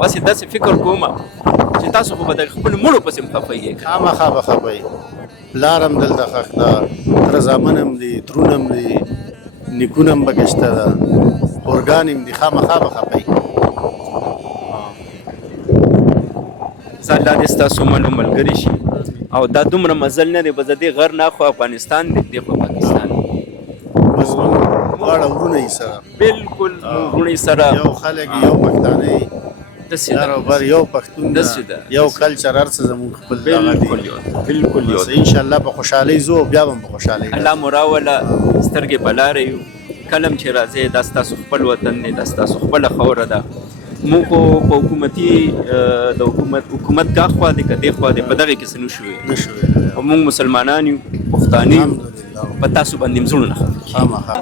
واسې داسې فکر کوم چې تاسو خو به د خپلو مړو پسې هم خفه خامخا به خفه وي. پلار هم دلته ښخ ده، تره زامن هم دي، ترونه هم دي، نیکونه هم پکې شته ده، اورګان هم دي، خامخا به خفه وي. زه الله دې ستاسو منو ملګري شي او دا دومره مزل نه دی به زه دې غر نه خو افغانستان دی دی خو پاکستان بس دواړه ورونه یې سره بالکل وروڼه یې سره یو خلک یو پښتانه یې داسې در او بر یو پښتون داسې ده، ده. یو کلچر هر څه زموږ خپل دغه دي. بالکل یو ده، بالکل یو بس ده. انشاءالله په خوشحالۍ ځو بیا به هم په خوشحالۍ راځو. الله مو راوله سترګې په لاره یو کله هم چې راځئ دا ستاسو خپل وطن دی، دا ستاسو خپله خاوره ده. موږ خو په حکومتي د حکومت کا خوا دی که دې خوا دی په دغې کې څه نشو ویلی نه شو ویلی. او موږ مسلمانان یو پښتانه یو الحمدلله په تاسو باندې هم زړونه خفه خامخا.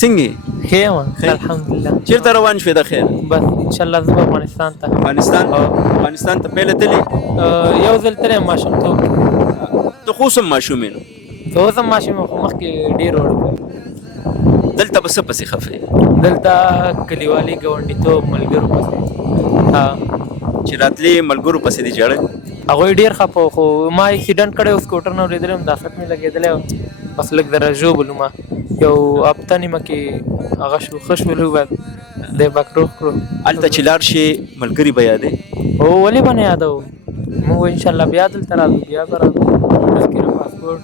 څنګه یې؟ ښه یم الحمدلله. چېرته روان شوې د خیر بس انشاءالله زه به افغانستان ته افغانستان ته پیله تلې یو ځل تللی یم ماشومتوب کې. ته خو اوس هم ماشوم یې نو زه اوس هم ماشوم یم خو مخکې ډېر وړوکی. دلته به څه پسې خفه یې دلته کلیوالي ګاونډیتوب ملګرو پسې چې راتلې ملګرو پسې دې ژړل هغوی ډېر خفه وو خو ما اکسیډنټ کړی و سکوټر نه اورېدلی وم دا سټ مې لګېدلی و بس لږ د ژوبلو ما یو هفته نیمه کې هغه شو ښه شولو بس دی پاک روغ کړو. هلته چې لاړ شې ملګري به یادې هو ولې به نه یادوو موږ انشاءالله بیا دلته راځو بیا به راځو تذکره پاسپورټ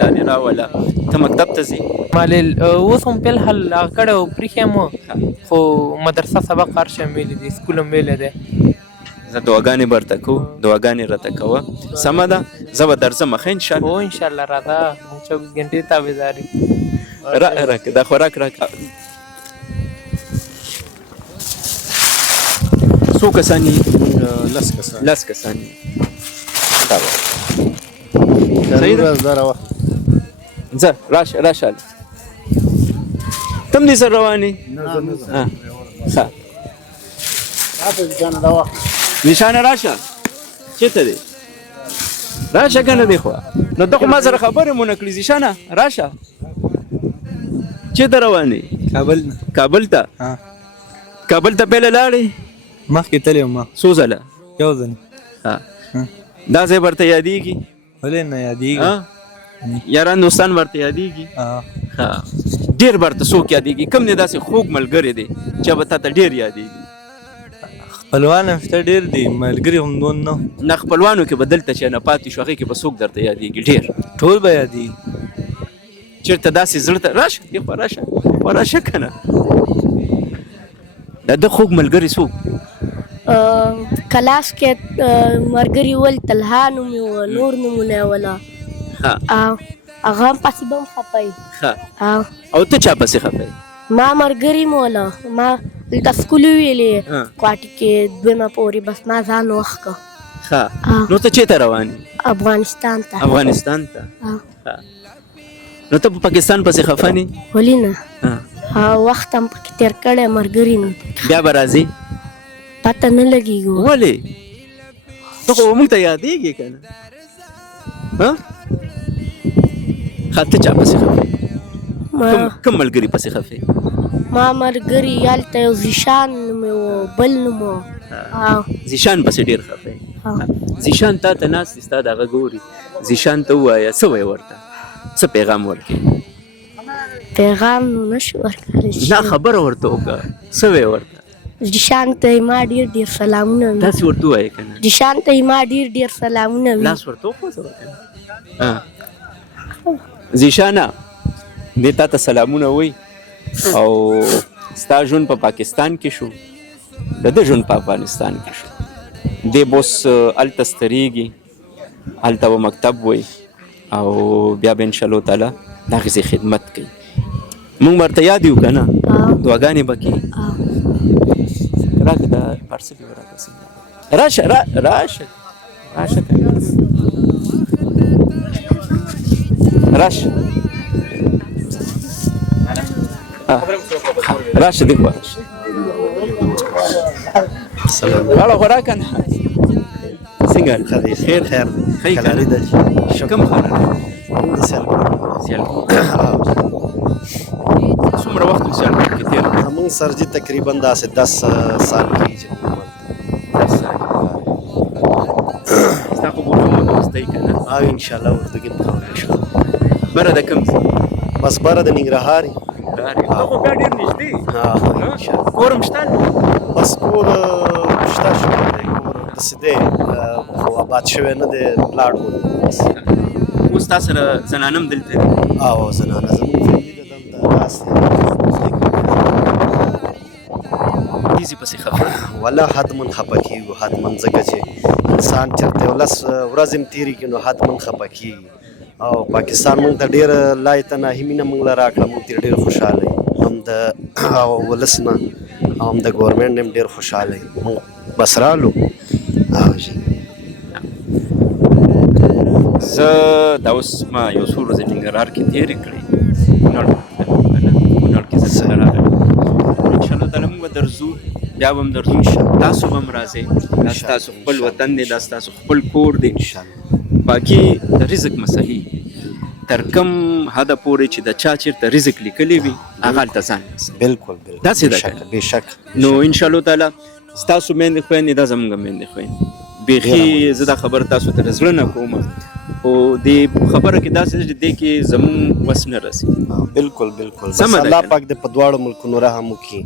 لا دې راوله ته مکتب ته ځې مالې اوس هم فلحال هغه کړی و پرېښی یم خو مدرسه سبق هر شی هم ویلی دی سکول هم ویلی دی. زه دعاګانې به ورته کوو دعاګانې راته کوه سمه ده زه به درځم ښه انشاءالله هو انشاءالله راځه 24 ګنټې تابعدار یو. راکړه دا خوراک راکړه څو کسان یې لس کسان لس کسان یې دا وه صحیح ده زره وخت ځه راشه راشه ته هم دې سره روان یې ښه نشانه راشه چېرته دی راشه که نه دی خوا نو ته خو ما سره خبرې مو نه کړې زیشانه راشه چېرته روان یې کابل ته کابل ته پهله لاړې مخکې تللی یم ما څو ځله یو ځل دا ځای ورته یادېږي ولې نه یادېږي یاران دوستان ورته یادېږي ډېر ورته څوک یادېږي کوم دی داسې خوږ ملګری دی چې به تا ته ډېر یادېږي خپلوان هم شته ډېر دي ملګري هم دون نه نه خپلوانو کې به دلته چې نه پاتې شو هغې کې به څوک درته یادېږي ډېر ټول به یادېږي چېرته داسې زړه ته راشه دې خوا راشه خوا راشه که نه د ده خوږ ملګري څوک کلاس کې ملګري ول طلحه نوم یې و نور نومونه یې وله هغه هم پسې به هم خفه یي او ته چا پسې خفه یې ما ملګري م وله ما دلته سکول ویلې کوټې کې دویمه پورې بس ما ځان وخت کړ نو ته چېرته روان یې افغانستان ته ته نو ته په پاکستان پسې خفه نه ولې نه وخت هم پکې تېر کړی ملګري مې بیا به راځې پته نه لګېږي ولې ته خو موږ ته یادېږي که نه ښه ته چا پسې خفه کوم ملګري پسې خفه ما ملګري هلته یو زیشان نوم یې و بل نوم و زیشان پسې ډېر خفه زیشان تا ته ناست دی ستا د هغه ګوري زیشان ته ووایه څه وایې ورته څه پیغام ورکړې پیغام نو نشو ورکولی نه خبره ورته وکړه څه وایې ورته زیشان ته یې ما ډېر ډېر سلامونه وي داسې ورته ووایې که نه زیشان ته یې ما ډېر ډېر سلامونه وي لاس ورته وخوځوه که نه زیشانه دې تا ته سلامونه وایي او ستا ژوند په پاکستان کې شو د ده ژوند په افغانستان کې شو دی به اوس هلته سترېږي هلته به مکتب وی او بیا به انشاءالله تعالی د هغې ځای خدمت کوي موږ ورته یاد یو که نه دعاګانې به کړي راکړه دا پارسل یې راکړه راشه راشه راشه که راشه راشه دی خوا راشه راړه خو راکه نه څنګه خیر کلاري ده کوم خانه د سیالکوټ څومره وخت په سیالکوټ کې تېر کړ موږ سر جي تقریبا داسې 10 سال کېږي خو به واستئ که نه؟ او انشاءالله اردوګي به کولی شو. بره د کوم ځای؟ بس بره د ننګرهار یم. ته خو بیا ډېر نږدې ها انشاءالله. کور هم شته؟ بس کور شته شکر دی، کور داسې دی خو آباد شوی نه دی، پلاټ و بس. اوس تا سره زنانه هم دلته دي؟ او زنانه زموږ فیملي ده دلته ناست دی. تیزي پسې خفه والله حتما خفه کېږو، حتما ځکه چې انسان چېرته یو لس ورځې هم تېرې کړي نو حتما خفه کېږي. او پاکستان موږ ته ډېره لای تناهي مینه موږ له راکړه، موږ ترې ډېر خوشحاله یو، هم د ولس نه او هم د ګورمنټ نه هم ډېر خوشحاله یو. موږ بس رالو. او جي زه دا اوس ما یو څو ورځې ننګرهار کې تېرې کړې، کونړ کې زه کله راغلم. انشاءالله تعالی موږ به درځو، بیا به هم درځو، تاسو به هم راځئ. دا ستاسو خپل وطن دی، دا ستاسو خپل کور دی. باقي د رزق مسئلې تر کوم حده پورې چې د چا چېرته رزق لیکلی وي هغه هلته ځان رسوي. بالکل بالکل داسې ده که بې شک. نو انشاءالله تعالی ستاسو میندې خویندې دا زموږ میندې خویندې بیخي زه دا خبره تاسو ته د زړه نه کوم، خو دې خبره کې داسې ده چې دې کې زموږ وس نه رسي. بالکل بالکل. بس سمه ده الله که پاک دې په دواړو ملکونو رحم وکړي.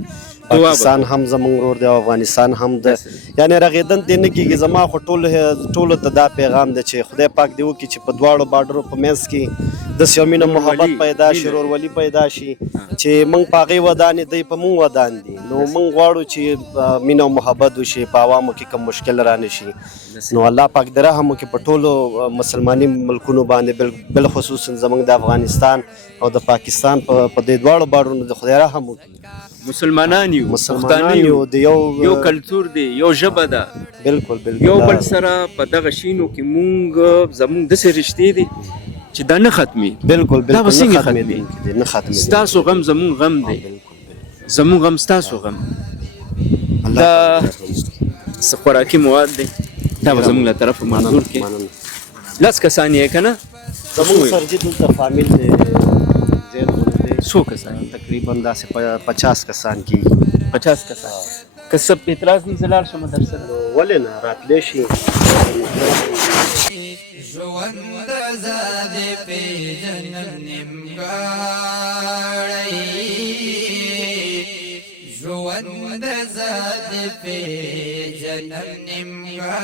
پاکستان هم زموږ ورور دی او افغانستان هم ده، یعنې رغېدن دې نه کېږي. زما خو ټولو ته دا پیغام دی چې خدای پاک دې وکړي چې په دواړو بارډرو په منځ کې داسې یو مینه محبت پیدا شي، ورورولي پیدا شي چې موږ په هغې ودان دی په موږ ودان دي. نو موږ غواړو چې مینه او محبت وشي، په عوامو کې کوم مشکل را نه شي. نو الله پاک دې رحم وکړي په ټولو مسلماني ملکونو باندې، بالخصوص زموږ د افغانستان او د پاکستان په دې دواړو بارډرونو د خدای رحم وکړي. مسلمانان یو، مسلمانان یو، د یو کلتور دی، یو ژبه ده. بالکل بالکل. یو بل سره په دغه شینو کې مونږ زموږ داسې رشتې دي چې دا نه ختمي. بالکل بالکل. دا به څنګه ختمي؟ نه ختمي. ستاسو غم زموږ غم دی، زموږ غم ستاسو غم. دا څه خوراکي مواد دی، دا به زموږ له طرفه منظور کړي. 10 کسان یې که نه؟ زموږ سرجي دلته فامیل دی، زیات دی. څو کسان؟ تقریبا داسې 50 کسان کېږي. 50 کسان. که څه اعتراض نه زه لاړ شم در سره؟ ولې نه راتلی شي. ژوند زاد پیژنل نیمګړی، ژوند زاد پیژنل نیمګړی.